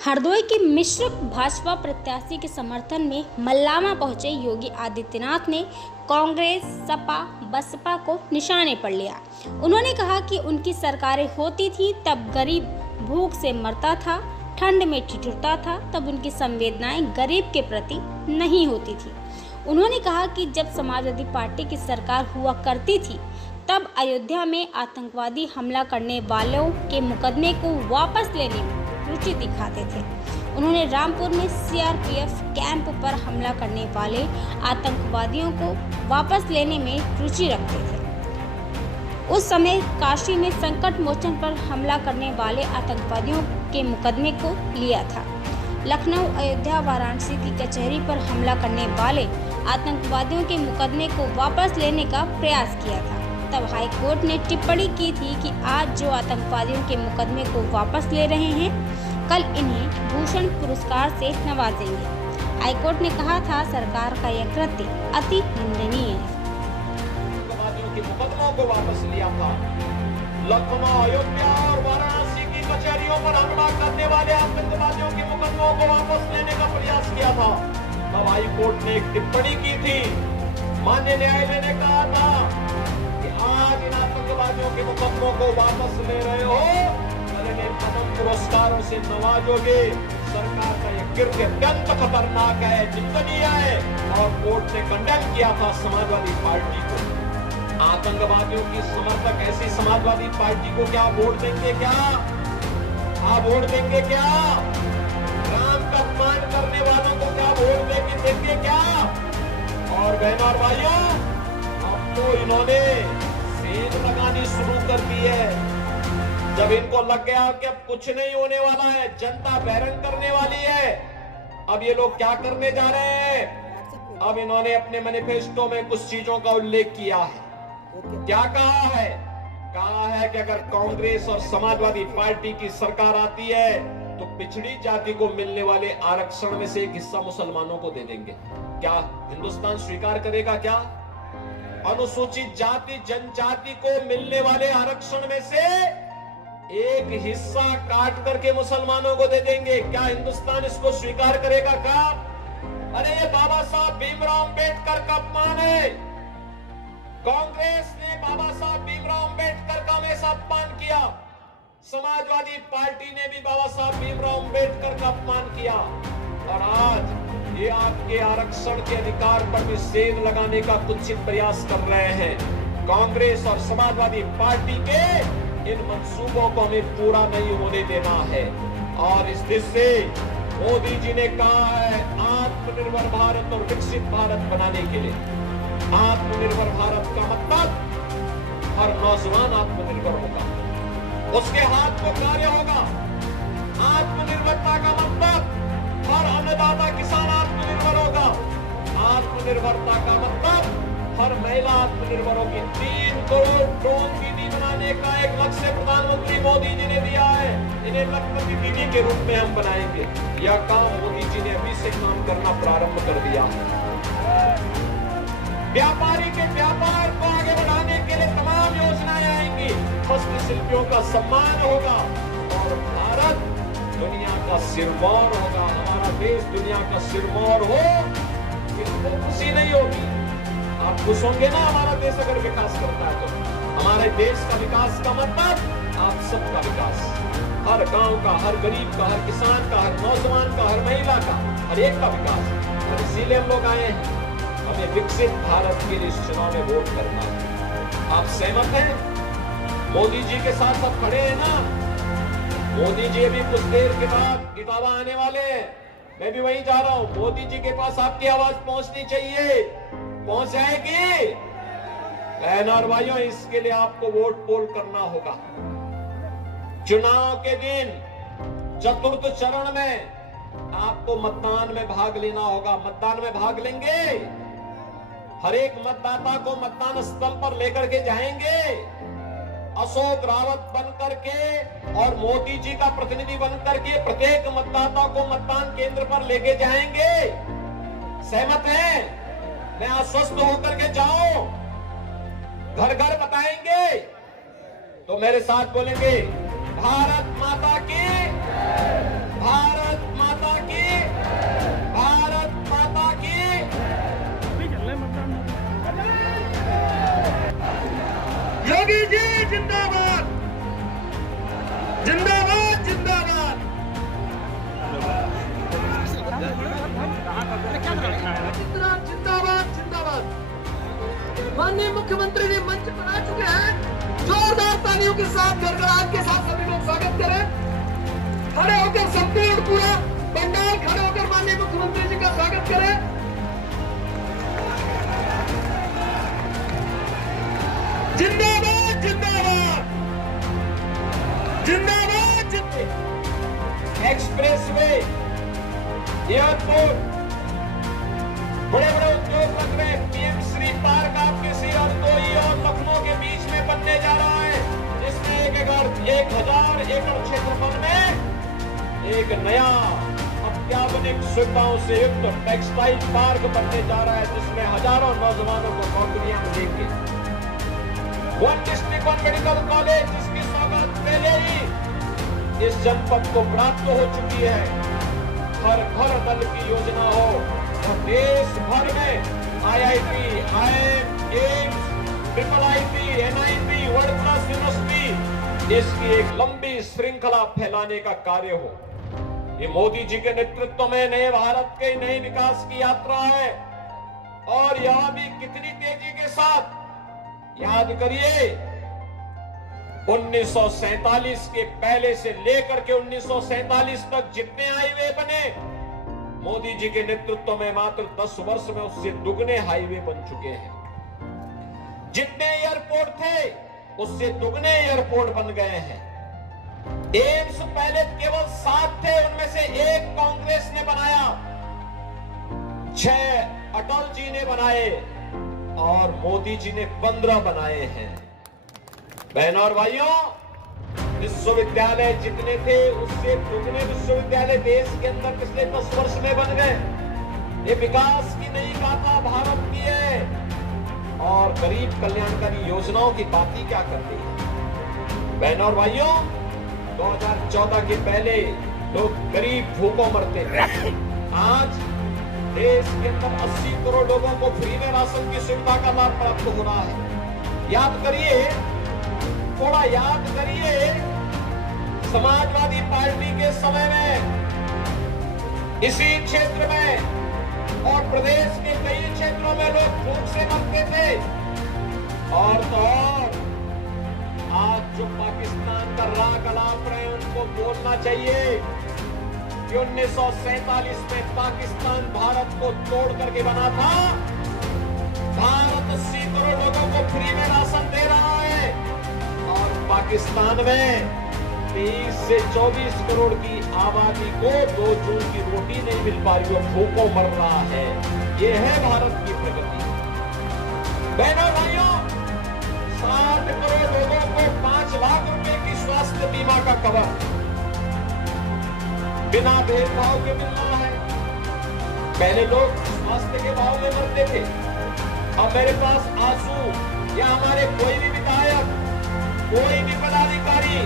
हरदोई के मिश्र भाजपा प्रत्याशी के समर्थन में मल्लामा पहुंचे योगी आदित्यनाथ ने कांग्रेस, सपा, बसपा को निशाने पर लिया। उन्होंने कहा कि उनकी सरकारें होती थी तब गरीब भूख से मरता था, ठंड में ठिठुरता था, तब उनकी संवेदनाएं गरीब के प्रति नहीं होती थी। उन्होंने कहा कि जब समाजवादी पार्टी की सरकार हुआ करती थी तब अयोध्या में आतंकवादी हमला करने वालों के मुकदमे को वापस लेने में रुचि दिखाते थे। उन्होंने रामपुर में सीआरपीएफ कैंप पर हमला करने वाले आतंकवादियों को वापस लेने में रुचि रखते थे। उस समय काशी में संकट मोचन पर हमला करने वाले आतंकवादियों के मुकदमे को लिया था। लखनऊ, अयोध्या, वाराणसी की कचहरी पर हमला करने वाले आतंकवादियों के मुकदमे को वापस लेने का प्रयास किया था। तब हाई कोर्ट ने टिप्पणी की थी कि आज जो आतंकवादियों के मुकदमे को वापस ले रहे हैं, कल इन्हें भूषण पुरस्कार से नवाजेंगे। हाई कोर्ट ने कहा था सरकार का यह कृत्य अति निंदनीय है। आतंकवादियों के मुकदमों को वापस लिया था। लखनऊ, अयोध्या और वाराणसी की कचहरियों पर हमला करने वाले आतंकवादियों के मुकदमों को वापस लेने का प्रयास किया था। तब हाई कोर्ट ने एक टिप्पणी की थी। माननीय न्यायालय ने कहा था कि आज इन आतंकवादियों के मुकदमों को वापस ले रहे हो, पद्म पुरस्कारों से नवाजोगे। सरकार का यह कृत्य अत्यंत खतरनाक है, निंदनीय है और कोर्ट ने कंडेम किया था समाजवादी पार्टी को। आतंकवादियों की समर्थक ऐसी समाजवादी पार्टी को क्या वोट देंगे? क्या आप वोट देंगे? क्या राम का अपमान करने वालों को क्या वोट देंगे? क्या? और बहनों और भाइयों, अब तो इन्होंने सेंध लगानी शुरू कर दी है। जब इनको लग गया कि अब कुछ नहीं होने वाला है, जनता बैरंग करने वाली है, अब ये लोग क्या करने जा रहे हैं? अब इन्होंने अपने मैनिफेस्टो में कुछ चीजों का उल्लेख किया है। क्या कहा है? कहा है कि अगर कांग्रेस और समाजवादी पार्टी की सरकार आती है तो पिछड़ी जाति को मिलने वाले आरक्षण में से एक हिस्सा मुसलमानों को दे देंगे। क्या हिंदुस्तान स्वीकार करेगा? क्या अनुसूचित जाति जनजाति को मिलने वाले आरक्षण में से एक हिस्सा काट करके मुसलमानों को दे देंगे? क्या हिंदुस्तान इसको स्वीकार करेगा? क्या? अरे ये बाबा साहब भीमराव अंबेडकर का अपमान है। कांग्रेस ने बाबा साहब भीमराव अंबेडकर का हमेशा अपमान किया। समाजवादी पार्टी ने भी बाबा साहब भीमराव अंबेडकर का अपमान किया और आज ये आपके आरक्षण के अधिकार पर भी सेंध लगाने का कुत्सित प्रयास कर रहे हैं। कांग्रेस और समाजवादी पार्टी के इन मंसूबों को हमें पूरा नहीं होने देना है। और इस देश से मोदी जी ने कहा है आत्मनिर्भर भारत और विकसित भारत बनाने के लिए। आत्मनिर्भर भारत का मतलब हर नौजवान आत्मनिर्भर होगा, उसके हाथ को कार्य होगा। आत्मनिर्भरता का मतलब हर अन्नदाता किसान आत्मनिर्भर होगा। आत्मनिर्भरता का मतलब हर महिला आत्मनिर्भर होगी। 3 करोड़ ड्रोन दीदी बनाने का एक लक्ष्य प्रधानमंत्री मोदी जी ने दिया है। इन्हें लखपति दीदी के रूप में हम बनाएंगे। यह काम मोदी जी ने अभी से काम करना प्रारंभ कर दिया है। व्यापारी के व्यापार को आगे बढ़ाने के लिए तमाम योजनाएं आएंगी। हस्तशिल्पियों का सम्मान होगा और भारत दुनिया का सिरमौर होगा। हमारा देश दुनिया का सिरमौर हो, इसको खुशी नहीं होगी। आप खुश होंगे ना हमारा देश अगर विकास करता है तो? हमारे देश का विकास का मतलब आप सबका विकास, हर गांव का, हर गरीब का, हर किसान का, हर नौजवान का, हर महिला का, हर एक का विकास। और इसीलिए हम लोग आए हैं। हमें विकसित भारत के लिए इस चुनाव में वोट करना है। आप सहमत हैं? मोदी जी के साथ सब खड़े हैं ना? मोदी जी भी कुछ देर के बाद इटावा आने वाले हैं। मैं भी वहीं जा रहा हूं। मोदी जी के पास आपकी आवाज पहुंचनी चाहिए। पहुंच जाएगी? बहनों और भाइयों, इसके लिए आपको वोट पोल करना होगा। चुनाव के दिन चतुर्थ चरण में आपको मतदान में भाग लेना होगा। मतदान में भाग लेंगे? हर एक मतदाता को मतदान स्थल पर लेकर के जाएंगे। अशोक रावत बन करके और मोदी जी का प्रतिनिधि बन करके प्रत्येक मतदाता को मतदान केंद्र पर लेके जाएंगे। सहमत हैं? मैं आश्वस्त होकर के जाऊं, घर घर बताएंगे तो मेरे साथ बोलेंगे भारत माता की, भारत माननीय मुख्यमंत्री जी मंच पर आ चुके हैं। जोरदार तालियों के साथ गड़गड़ाहट के साथ सभी लोग स्वागत करें। खड़े होकर संपूर्ण पूरा पंडाल खड़े होकर माननीय मुख्यमंत्री जी का स्वागत करें। जिंदाबाद जिंदाबाद जिंदाबाद जिंदाबाद। एक्सप्रेसवे, एयरपोर्ट, बड़े बड़े उद्योग लग रहे हैं। पीएम श्री पार्क आपके सिर हरदोई और लखनऊ के बीच में बनने जा रहा है, जिसमें 1000 एकड़ क्षेत्रफल में एक नया अत्याधुनिक सुविधाओं से युक्त टेक्सटाइल पार्क बनने जा रहा है, जिसमें हजारों नौजवानों को नौकरियां मिलेंगी। One district one medical college, जिसकी सौगात पहले ही इस जनपद को प्राप्त हो चुकी है। हर घर नल की योजना हो और देश भर में IIT, IIM, AIIMS, IIIT, NIT, world class university, इसकी एक लंबी श्रृंखला फैलाने का कार्य हो। ये मोदी जी के नेतृत्व में नए भारत के नए विकास की यात्रा है। और यह भी कितनी तेजी के साथ, याद करिए 1947 के पहले से लेकर के 1947 तक जितने हाईवे बने, मोदी जी के नेतृत्व में मात्र 10 वर्ष में उससे दुगने हाईवे बन चुके हैं। जितने एयरपोर्ट थे उससे दुगने एयरपोर्ट बन गए हैं। एम्स पहले केवल 7 थे, उनमें से 1 कांग्रेस ने बनाया, 6 अटल जी ने बनाए और मोदी जी ने 15 बनाए हैं। बहनों और भाइयों, विश्वविद्यालय जितने थे उससे दुगने विश्वविद्यालय देश के अंदर पिछले 10 वर्ष में बन गए। ये विकास की नई गाथा भारत की है। और गरीब कल्याणकारी योजनाओं की बात ही क्या करती है। बहनों और भाइयों, 2014 के पहले लोग गरीब भूखों मरते थे। आज देश के अंदर 80 करोड़ लोगों को फ्री में राशन की सुविधा का लाभ प्राप्त हो रहा है। याद करिए, थोड़ा याद करिए, समाजवादी पार्टी के समय में इसी क्षेत्र में और प्रदेश के कई क्षेत्रों में लोग भूख से मरते थे। और तो और आज जो पाकिस्तान का राग अलाप रहे हैं, उनको बोलना चाहिए कि 1947 में पाकिस्तान भारत को तोड़ करके बना था। भारत 80 करोड़ लोगों को फ्री में राशन दे रहा है और पाकिस्तान में 23 से 24 करोड़ की आबादी को 2 जून की रोटी नहीं मिल पा रही, वो भूखों मर रहा है। ये है भारत की प्रगति। बहनों भाइयों, 60 करोड़ लोगों को 5 लाख रुपए की स्वास्थ्य बीमा का कवर बिना भेदभाव के मिल रहा है। पहले लोग स्वास्थ्य के भाव में मरते थे। अब मेरे पास आंसू या हमारे कोई भी विधायक, कोई भी पदाधिकारी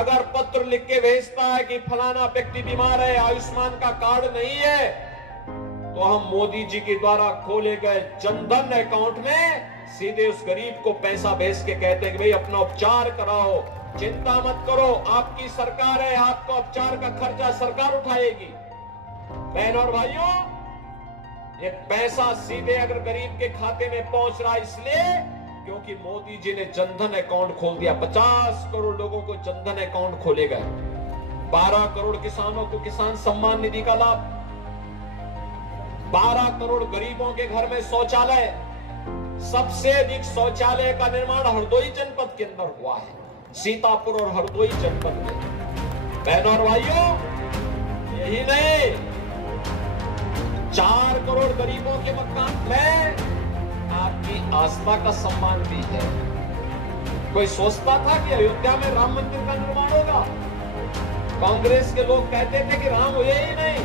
अगर पत्र लिख के भेजता है कि फलाना व्यक्ति बीमार है, आयुष्मान का कार्ड नहीं है, तो हम मोदी जी के द्वारा खोले गए जनधन अकाउंट में सीधे उस गरीब को पैसा भेज के कहते हैं कि भाई अपना उपचार कराओ, चिंता मत करो, आपकी सरकार है, आपका उपचार का खर्चा सरकार उठाएगी। बहनों और भाइयों, ये पैसा सीधे अगर गरीब के खाते में पहुंच रहा है इसलिए क्योंकि मोदी जी ने जनधन अकाउंट खोल दिया। 50 करोड़ लोगों को जनधन अकाउंट खोले गए। 12 करोड़ किसानों को किसान सम्मान निधि का लाभ, 12 करोड़ गरीबों के घर में शौचालय। सबसे अधिक शौचालय का निर्माण हरदोई जनपद के अंदर हुआ है, सीतापुर और हरदोई जनपद में। बहनों और भाइयों, यही नहीं, 4 करोड़ गरीबों के मकान में आपकी आस्था का सम्मान भी है। कोई सोचता था कि अयोध्या में राम मंदिर का निर्माण होगा? कांग्रेस के लोग कहते थे कि राम हुए ही नहीं।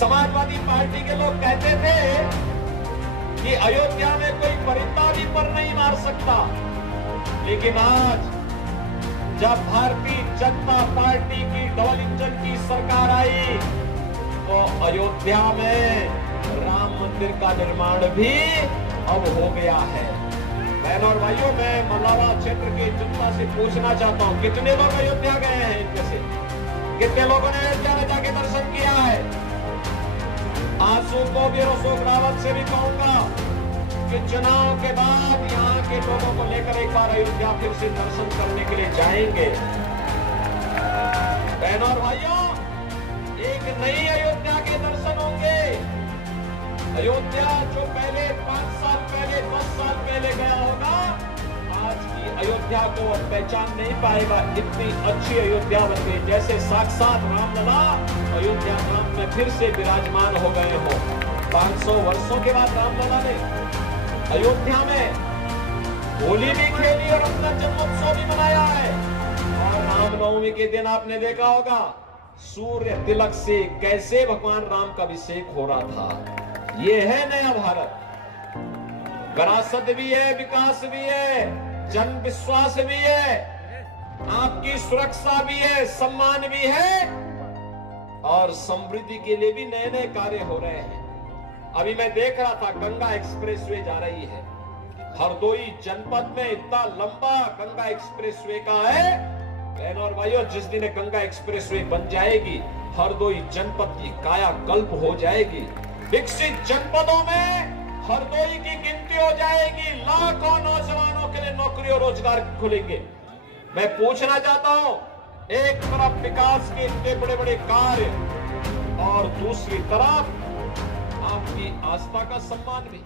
समाजवादी पार्टी के लोग कहते थे कि अयोध्या में कोई परिंदा भी पर नहीं मार सकता। लेकिन आज जब भारतीय जनता पार्टी की डबल इंजन की सरकार आई तो अयोध्या में राम मंदिर का निर्माण भी अब हो गया है। बहनों और भाइयों, मैं मल्लावा क्षेत्र की जनता से पूछना चाहता हूं, कितने लोग अयोध्या गए हैं? इनमें से कितने लोगों ने अयोध्या में जाके दर्शन किया है? आंसू को भी, अशोक रावत से भी कहूंगा कि चुनाव के बाद यहाँ के लोगों को लेकर एक बार अयोध्या फिर से दर्शन करने के लिए जाएंगे। बहनों और भाइयों, एक नई अयोध्या के दर्शन होंगे। अयोध्या जो पहले 5 साल पहले 10 साल पहले गया होगा, आज की अयोध्या को पहचान नहीं पाएगा। इतनी अच्छी अयोध्या बन गई, जैसे साक्षात रामलला अयोध्या धाम में फिर से विराजमान हो गए हो। 500 वर्षों के बाद रामलला ने अयोध्या में होली भी खेली और अपना जन्मोत्सव भी मनाया है। और रामनवमी के दिन आपने देखा होगा सूर्य तिलक से कैसे भगवान राम का अभिषेक हो रहा था। ये है नया भारत। विरासत भी है, विकास भी है, जन विश्वास भी है, आपकी सुरक्षा भी है, सम्मान भी है और समृद्धि के लिए भी नए नए कार्य हो रहे हैं। अभी मैं देख रहा था गंगा एक्सप्रेसवे जा रही है। हरदोई जनपद में इतना लंबा गंगा एक्सप्रेसवे का है। बहनों और भाइयों, जिस दिन गंगा एक्सप्रेसवे बन जाएगी, हरदोई जनपद की कायाकल्प हो जाएगी। विकसित जनपदों में हरदोई की गिनती हो जाएगी। लाखों नौजवानों के लिए नौकरी और रोजगार खुलेंगे। मैं पूछना चाहता हूं, एक तरफ विकास के इतने बड़े बड़े कार्य और दूसरी तरफ आपकी आस्था का सम्मान भी।